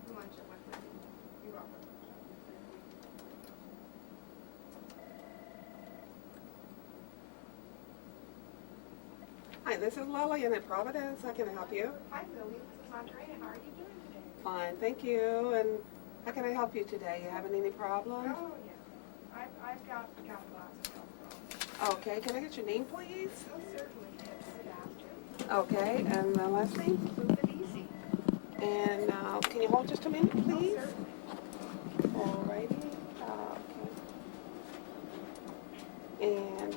back from lunch at 1:30. You're welcome. Hi, this is Lillian at Providence. How can I help you? Hi, Lily. This is Andrea. How are you doing today? Fine, thank you. And how can I help you today? You having any problems? Oh, yeah. I've got lots of health problems. Okay, can I get your name, please? Oh, certainly. It's Sebastian. Okay, and the last name? Easy. And can you hold just a minute, please? Oh, certainly. Alrighty. Okay. And,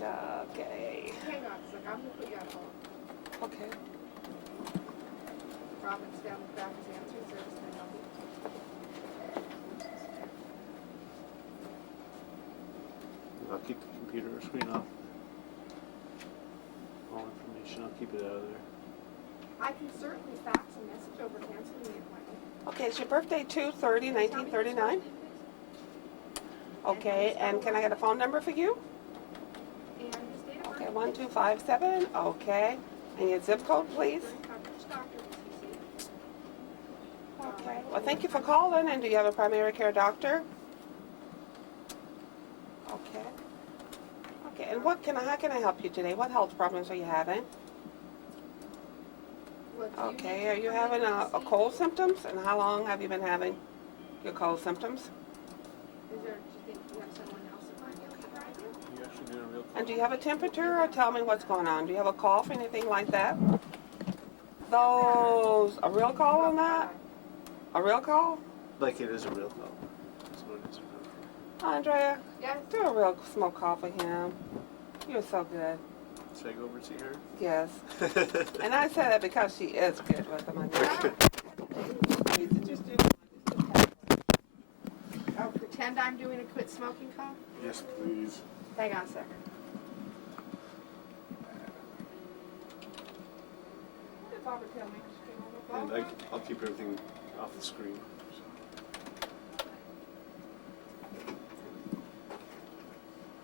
okay. Hang on a second. I'm going to put you on hold. Okay. Providence down the back is answering service. Can I help you? I'll keep the computer screen off. All information, I'll keep it out of there. I can certainly fax a message over canceling the appointment. Okay, is your birthday 2/30/1939? Okay, and can I get a phone number for you? And his date of birth. Okay, 1257. Okay. And your zip code, please? Coverage doctor, CC. Okay. Well, thank you for calling. And do you have a primary care doctor? Okay. Okay. And how can I help you today? What health problems are you having? Okay. Are you having a cold symptoms? And how long have you been having your cold symptoms? Is there, do you think you have someone else that might be able to drive you? You actually doing a real call? And do you have a temperature, or tell me what's going on? Do you have a cough, anything like that? Those, a real call on that? A real call? Like it is a real call. That's what it is a real call. Andrea, Yes. do a real smoke call for him. You're so good. Should I go over and see her? Yes. And I say that because she is good with them. Oh, pretend I'm doing a quit smoking call? Yes, please. Hang on a second. What did Barbara tell me? She came on the phone. And I'll keep everything off the screen.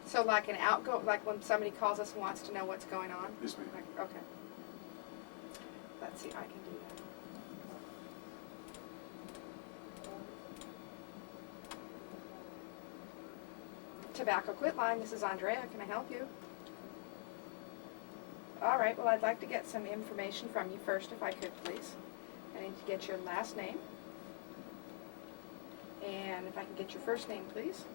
So like an like when somebody calls us and wants to know what's going on? Yes, ma'am. Okay. Let's see, I can do that. Tobacco Quit Line, this is Andrea. Can I help you? All right, well, I'd like to get some information from you first, if I could, please. I need to get your last name. And if I can get your first name, please.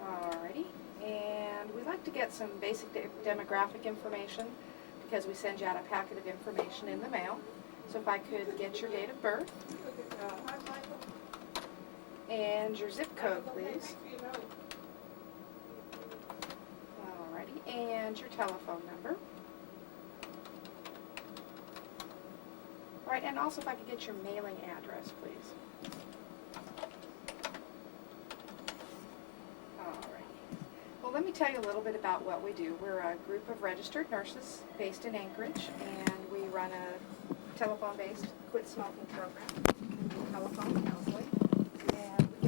Alrighty. And we'd like to get some basic demographic information because we send you out a packet of information in the mail. So if I could get your date of birth. And your zip code, please. Alrighty. And your telephone number. Alright, and also if I could get your mailing address, please. Well, let me tell you a little bit about what we do. We're a group of registered nurses based in Anchorage, and we run a telephone-based quit smoking program. We do telephone counseling, and we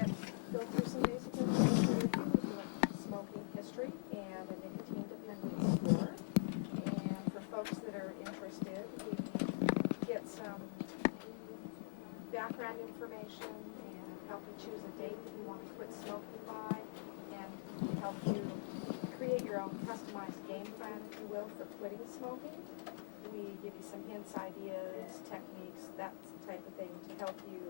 go through some basic information with you. We do a smoking history and a nicotine dependence score. And for folks that are interested, we get some background information and help you choose a date that you want to quit smoking by, and help you create your own customized game plan, if you will, for quitting smoking. We give you some hints, ideas, techniques, that type of thing to help you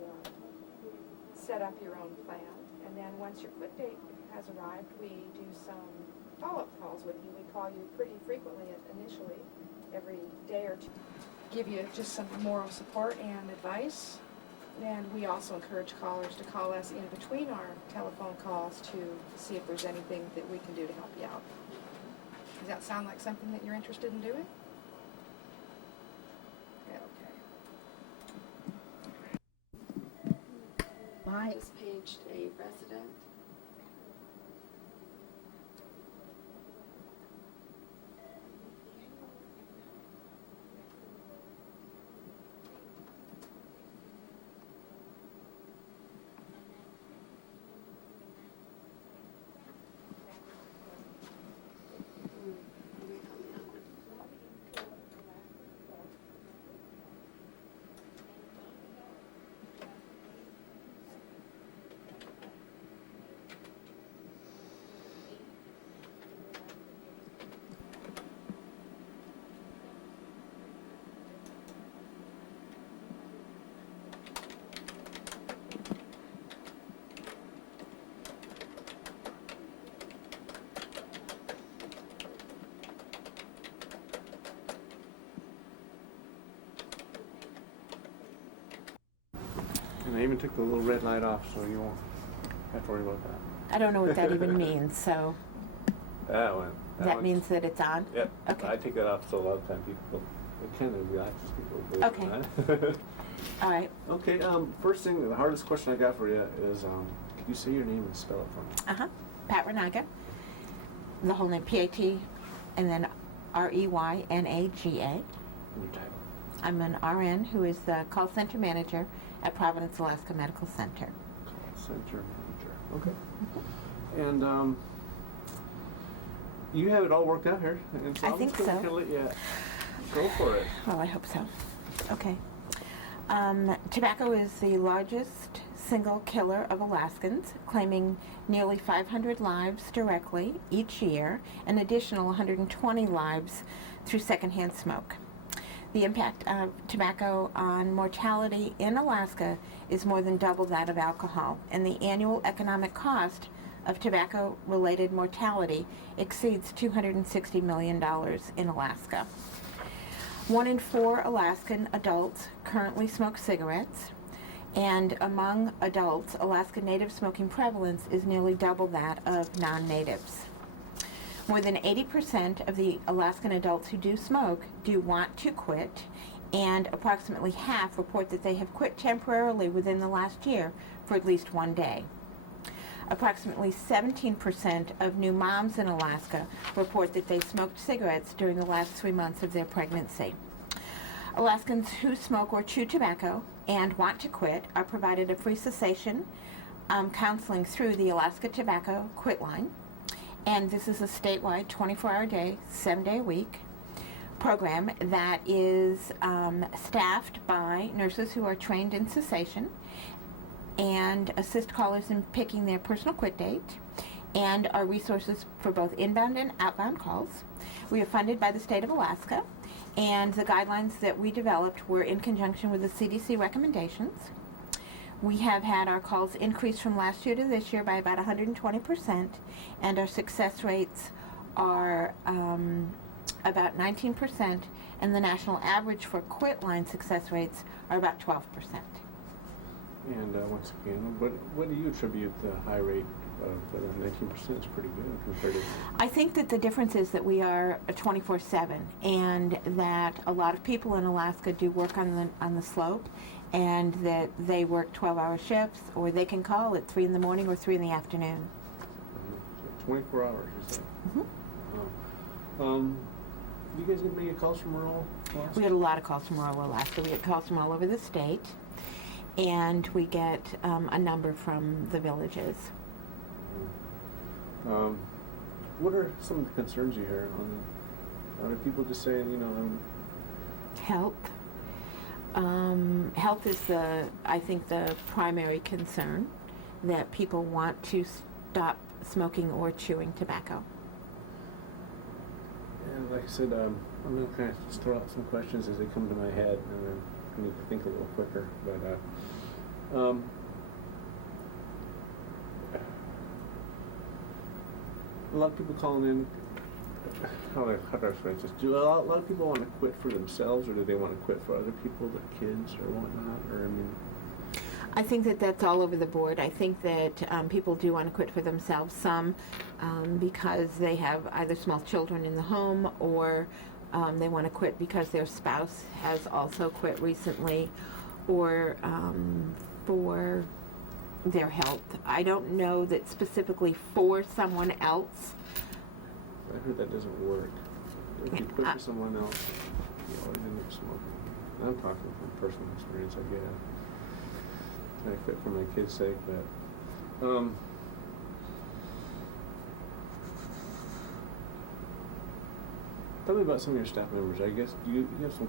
set up your own plan. And then once your quit date has arrived, we do some follow-up calls with you. We call you pretty frequently initially, every day or two. Give you just some moral support and advice. And we also encourage callers to call us in between our telephone calls to see if there's anything that we can do to help you out. Does that sound like something that you're interested in doing? Okay. I just paged a resident. And I even took the little red light off, so you won't have to worry about that. I don't know what that even means, so That one. that means that it's on? Yep. Okay. I take that off so a lot of times people, it kind of relaxes people. believe it or not. All right. Okay, first thing, the hardest question I got for you is, can you say your name and spell it for me? Uh-huh. Pat Reynaga. The whole name, P-A-T, and then R-E-Y-N-A-G-A. And your title. I'm an RN who is the call center manager at Providence Alaska Medical Center. Call center manager. Okay. And you have it all worked out here, and so I I'm think just gonna so. kinda let you go for it. Well, I hope so. Okay. Tobacco is the largest single killer of Alaskans, claiming nearly 500 lives directly each year, an additional 120 lives through secondhand smoke. The impact of tobacco on mortality in Alaska is more than double that of alcohol, and the annual economic cost of tobacco-related mortality exceeds $260 million in Alaska. 1 in 4 Alaskan adults currently smoke cigarettes, and among adults, Alaska Native smoking prevalence is nearly double that of non-natives. More than 80% of the Alaskan adults who do smoke do want to quit, and approximately half report that they have quit temporarily within the last year for at least one day. Approximately 17% of new moms in Alaska report that they smoked cigarettes during the last 3 months of their pregnancy. Alaskans who smoke or chew tobacco and want to quit are provided a free cessation counseling through the Alaska Tobacco Quit Line. And this is a statewide 24-hour day, 7-day a week program that is staffed by nurses who are trained in cessation and assist callers in picking their personal quit date, and are resources for both inbound and outbound calls. We are funded by the state of Alaska, and the guidelines that we developed were in conjunction with the CDC recommendations. We have had our calls increase from last year to this year by about 120%, and our success rates are about 19%, and the national average for quit line success rates are about 12%. And once again, what do you attribute the high rate of 19% is pretty good compared to? I think that the difference is that we are a 24/7, and that a lot of people in Alaska do work on the slope, and that they work 12-hour shifts, or they can call at 3 in the morning or 3 in the afternoon. So 24 hours, you say? Mm-hmm. Wow. Do you guys get many calls from rural Alaska? We get a lot of calls from rural Alaska. We get calls from all over the state, and we get a number from the villages. What are some of the concerns you hear on people just saying, Health. Health is I think the primary concern, that people want to stop smoking or chewing tobacco. and like I said, I'm going to kind of just throw out some questions as they come to my head, and I need to think a little quicker, but a lot of people calling in, how do I phrase this? Do a lot of people want to quit for themselves, or do they want to quit for other people, their kids or whatnot? Or I think that that's all over the board. I think that people do want to quit for themselves, some because they have either small children in the home, or they want to quit because their spouse has also quit recently, or for their health. I don't know that specifically for someone else. I heard that doesn't work. If you quit for someone else, you always end up smoking. And I'm talking from personal experience, I guess. I quit for my kids' sake, but tell me about some of your staff members. I guess you have some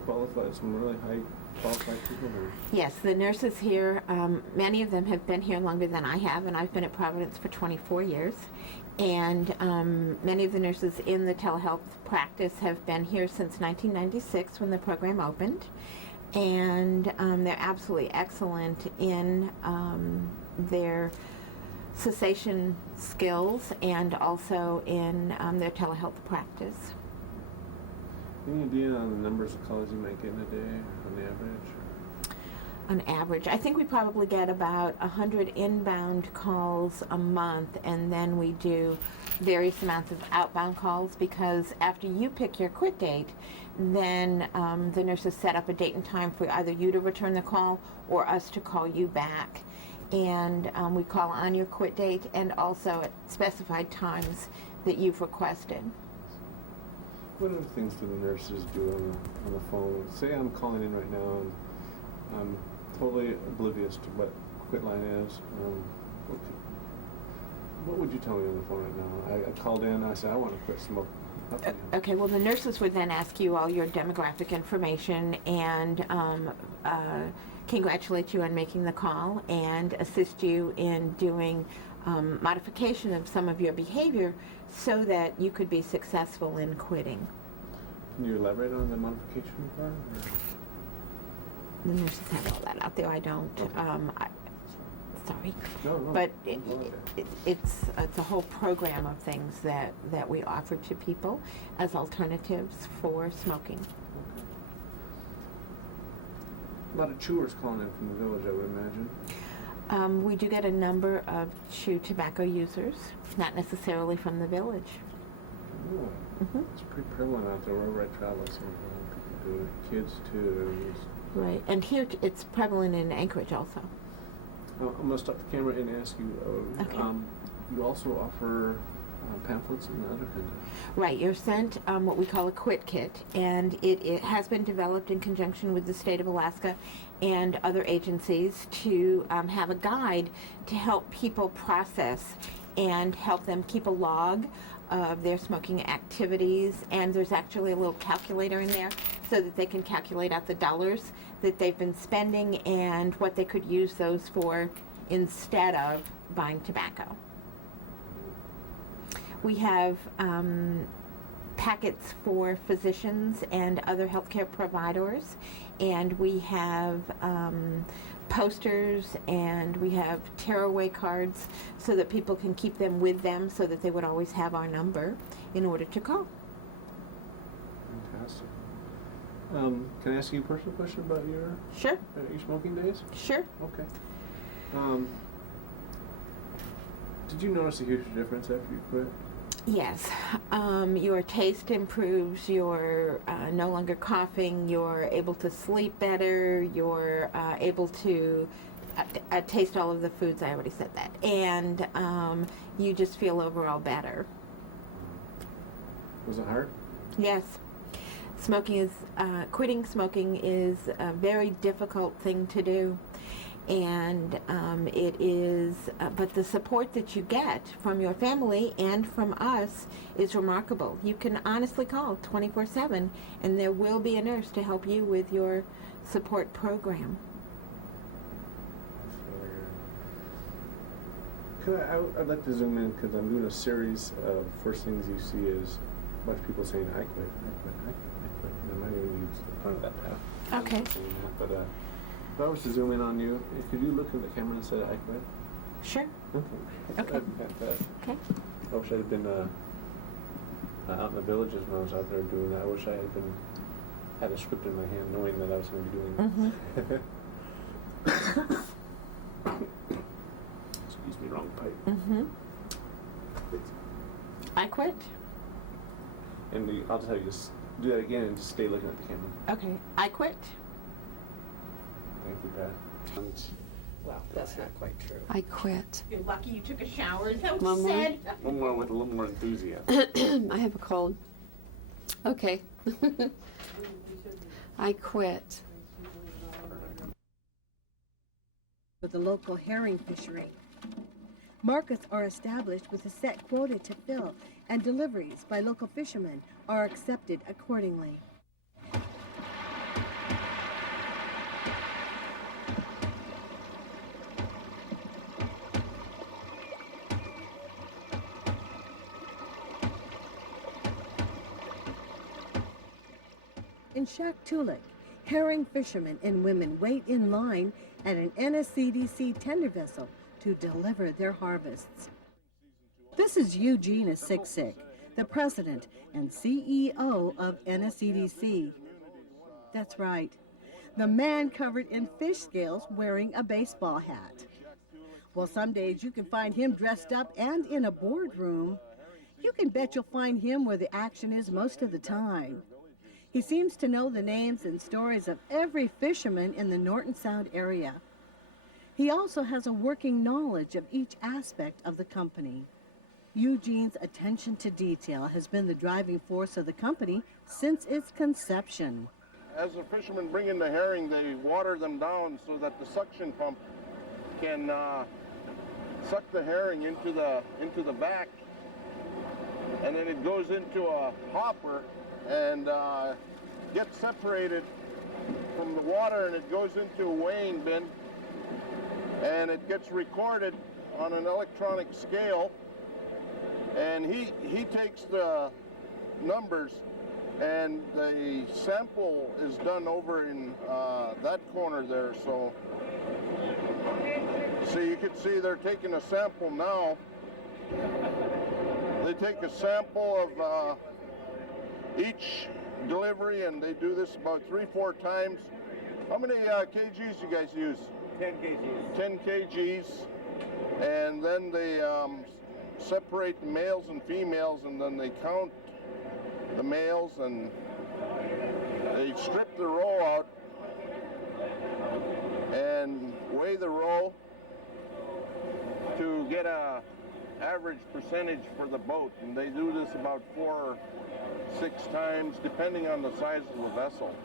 really high qualified people? Or? Yes, the nurses here, many of them have been here longer than I have, and I've been at Providence for 24 years. And many of the nurses in the telehealth practice have been here since 1996 when the program opened. And they're absolutely excellent in their cessation skills and also in their telehealth practice. Any idea on the numbers of calls you might get in a day on the average? on average. I think we probably get about 100 inbound calls a month, and then we do various amounts of outbound calls, because after you pick your quit date, then the nurses set up a date and time for either you to return the call or us to call you back. And we call on your quit date and also at specified times that you've requested. What other things do the nurses do on the phone? Say I'm calling in right now and I'm totally oblivious to what quit line is. What would you tell me on the phone right now? I called in, I said I want to quit smoking. Okay, well, the nurses would then ask you all your demographic information and congratulate you on making the call and assist you in doing modification of some of your behavior so that you could be successful in quitting. Can you elaborate on the modification part? The nurses have all that out there. I don't. Okay. Sorry. No. But it's a whole program of things that we offer to people as alternatives for smoking. Okay. A lot of chewers calling in from the village, I would imagine. We do get a number of chew tobacco users, not necessarily from the village. Oh, it's pretty prevalent out there wherever I travel. I see people do it. Kids too. Right, and here it's prevalent in Anchorage also. I'm going to stop the camera and ask you, Okay. You also offer pamphlets and other kinds of... Right, you're sent what we call a quit kit, and it has been developed in conjunction with the state of Alaska and other agencies to have a guide to help people process and help them keep a log of their smoking activities, and there's actually a little calculator in there so that they can calculate out the dollars that they've been spending and what they could use those for instead of buying tobacco. We have packets for physicians and other healthcare providers, and we have posters, and we have tearaway cards so that people can keep them with them so that they would always have our number in order to call. Fantastic. Can I ask you a personal question about your smoking days? Sure. Okay. Did you notice a huge difference after you quit? Yes. Your taste improves, you're no longer coughing, you're able to sleep better, you're able to taste all of the foods, I already said that, and you just feel overall better. Was it hard? Yes. Quitting smoking is a very difficult thing to do. And it is, but the support that you get from your family and from us is remarkable. You can honestly call 24/7, and there will be a nurse to help you with your support program. I'd like to zoom in because I'm doing a series of first things you see is a bunch of people saying, I quit. And I might even use part of that path. Okay. But if I was to zoom in on you, could you look at the camera and say, I quit? Sure. Okay. Okay. Okay. I wish I had been out in the villages when I was out there doing that. I wish I had a script in my hand knowing that I was going to be doing Excuse me, wrong pipe. I quit. And I'll tell you, just do that again and just stay looking at the camera. Okay. I quit. Thank you, Pat. Well, that's not quite true. I quit. You're lucky you took a shower. Is that what you said? One more with a little more enthusiasm. I have a cold. Okay. I quit. With the local herring fishery. Markets are established with a set quota to fill, and deliveries by local fishermen are accepted accordingly. In Shaktoolik, herring fishermen and women wait in line at an NSCDC tender vessel to deliver their harvests. This is Eugene Saccheus, the president and CEO of NSCDC. That's right. The man covered in fish scales wearing a baseball hat. Well, some days you can find him dressed up and in a boardroom. You can bet you'll find him where the action is most of the time. He seems to know the names and stories of every fisherman in the Norton Sound area. He also has a working knowledge of each aspect of the company. Eugene's attention to detail has been the driving force of the company since its conception. As the fishermen bring in the herring, they water them down so that the suction pump can suck the herring into the back, and then it goes into a hopper and gets separated from the water, and it goes into a weighing bin, and it gets recorded on an electronic scale, and he takes the numbers, and the sample is done over in that corner there. So you can see they're taking a sample now. They take a sample of each delivery, and they do this about 3-4 times. How many kgs you guys use? 10 kgs. 10 kgs, and then they separate the males and females, and then they count the males, and they strip the roe out and weigh the roe to get a average percentage for the boat, and they do this about 4 or 6 times depending on the size of the vessel.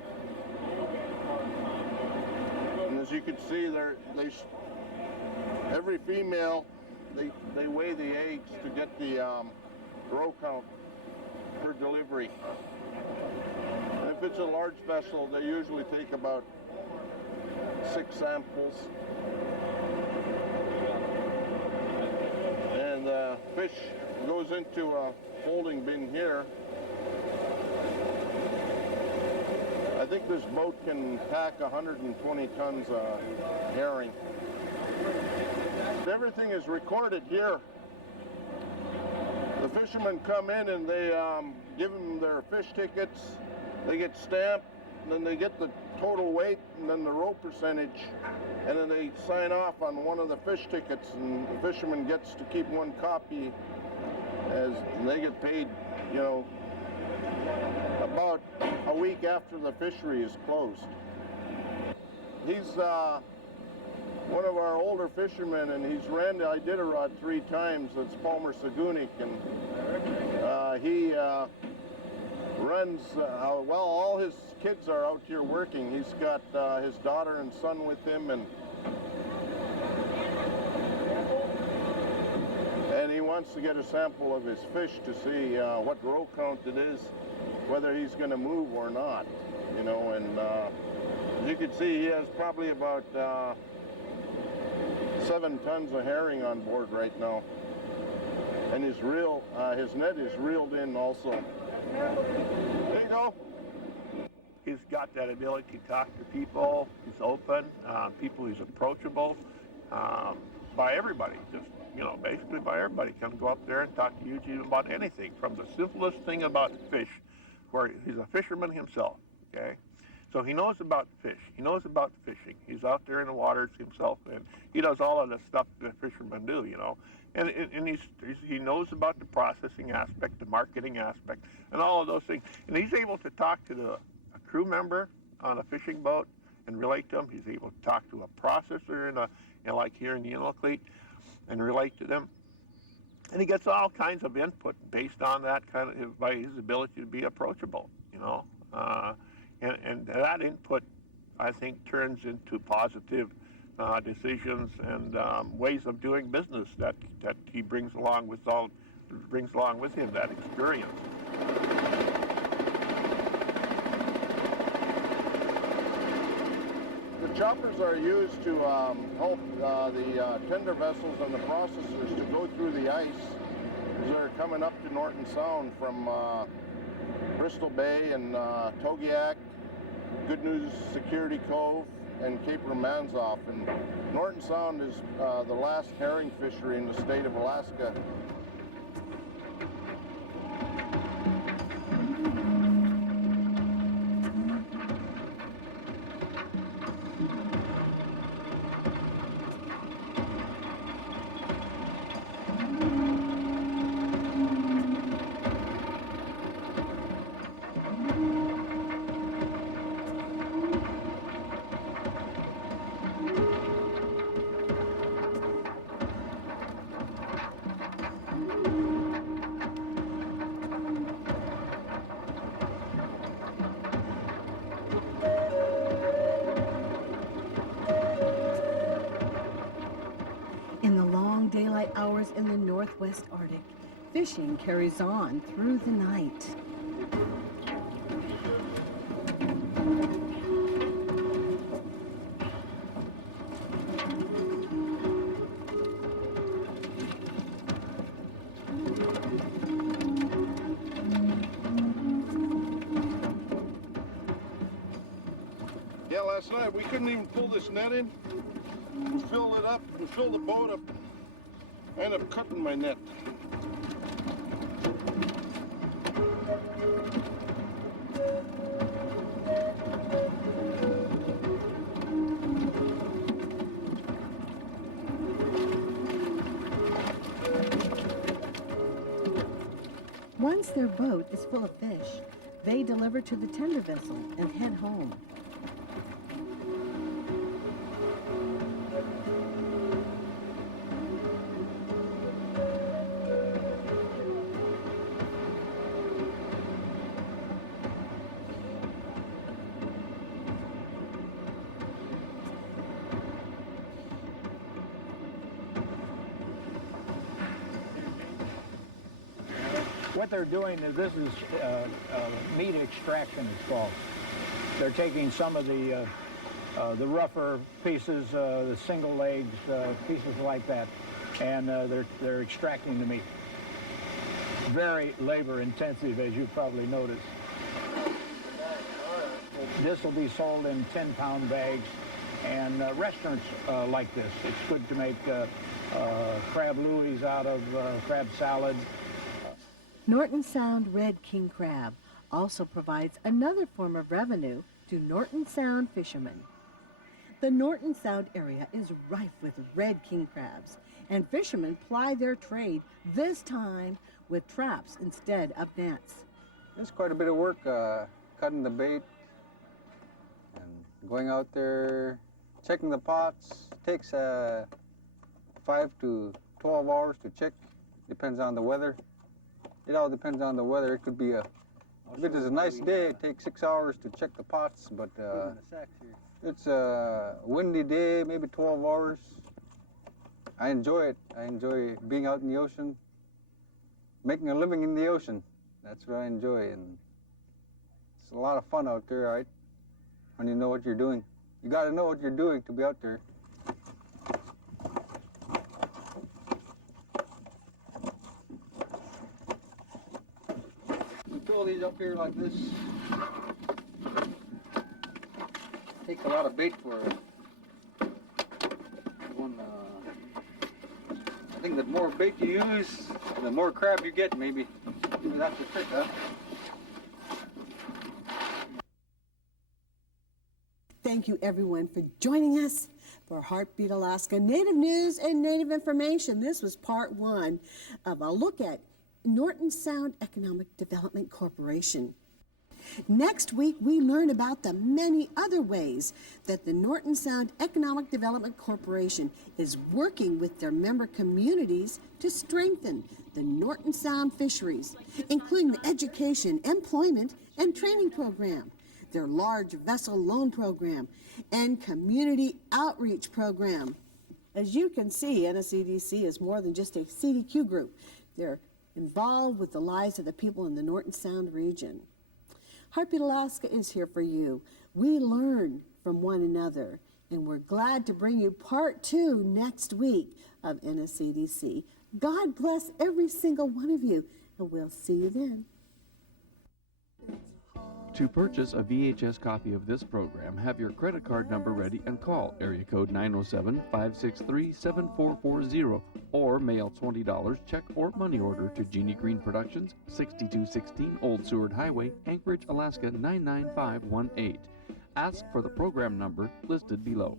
And as you can see, every female, they weigh the eggs to get the roe count per delivery. And if it's a large vessel, they usually take about 6 samples. And the fish goes into a holding bin here. I think this boat can pack 120 tons of herring. Everything is recorded here. The fishermen come in and they give them their fish tickets. They get stamped, and then they get the total weight and then the roe percentage, and then they sign off on one of the fish tickets, and the fisherman gets to keep one copy, and they get paid, you know, about a week after the fishery is closed. He's one of our older fishermen, and he's ran the Iditarod 3 times. It's Palmer Sagunik, and he runs, well, all his kids are out here working. He's got his daughter and son with him, and he wants to get a sample of his fish to see what roe count it is, whether he's going to move or not, you know. And as you can see, he has probably about 7 tons of herring on board right now, and his net is reeled in also. There you go. He's got that ability to talk to people. He's open. He's approachable by everybody. Just, you know, basically by everybody. Come go up there and talk to Eugene about anything, from the simplest thing about fish, where he's a fisherman himself. Okay. So he knows about fish. He knows about fishing. He's out there in the waters himself, and he does all of the stuff that fishermen do, you know. And he knows about the processing aspect, the marketing aspect, and all of those things. And he's able to talk to a crew member on a fishing boat and relate to them. He's able to talk to a processor like here in the Inlet and relate to them. And he gets all kinds of input based on that kind of, by his ability to be approachable, you know. And that input, I think, turns into positive decisions and ways of doing business that he brings along with him, that experience. The choppers are used to help the tender vessels and the processors to go through the ice as they're coming up to Norton Sound from Bristol Bay and Togiak, Good News Security Cove, and Cape Romanzoff. And Norton Sound is the last herring fishery in the state of Alaska. daylight hours in the northwest Arctic, fishing carries on through the night. Yeah, last night we couldn't even pull this net in. We filled it up, we filled the boat up. I ended up cutting my net. Once their boat is full of fish, they deliver to the tender vessel and head home. What they're doing is this is meat extraction, it's called. They're taking some of the rougher pieces, the single legs, pieces like that, and they're extracting the meat. Very labor intensive, as you probably noticed. This will be sold in 10-pound bags, and restaurants like this. It's good to make crab louis out of crab salad. Norton Sound red king crab also provides another form of revenue to Norton Sound fishermen. The Norton Sound area is rife with red king crabs, and fishermen ply their trade this time with traps instead of nets. It's quite a bit of work cutting the bait and going out there, checking the pots. It takes 5 to 12 hours to check, depends on the weather. It all depends on the weather. It could be if it is a nice day, it takes 6 hours to check the pots, but it's a windy day, maybe 12 hours. I enjoy it. I enjoy being out in the ocean, making a living in the ocean. That's what I enjoy, and it's a lot of fun out there, right? When you know what you're doing. You got to know what you're doing to be out there. Fill these up here like this. Takes a lot of bait for one. I think the more bait you use, the more crab you get. Maybe that's the trick, huh? Thank you everyone for joining us for Heartbeat Alaska Native News and Native Information. This was part 1 of a look at Norton Sound Economic Development Corporation. Next week, we learn about the many other ways that the Norton Sound Economic Development Corporation is working with their member communities to strengthen the Norton Sound fisheries, including the education, employment, and training program, their large vessel loan program, and community outreach program. As you can see, NSCDC is more than just a CDQ group. They're involved with the lives of the people in the Norton Sound region. Heartbeat Alaska is here for you. We learn from one another, and we're glad to bring you part 2 next week of NSCDC. God bless every single one of you, and we'll see you then. To purchase a VHS copy of this program, have your credit card number ready and call area code 907-563-7440 or mail $20 check or money order to Jeannie Green Productions, 6216 Old Seward Highway, Anchorage, Alaska 99518. Ask for the program number listed below.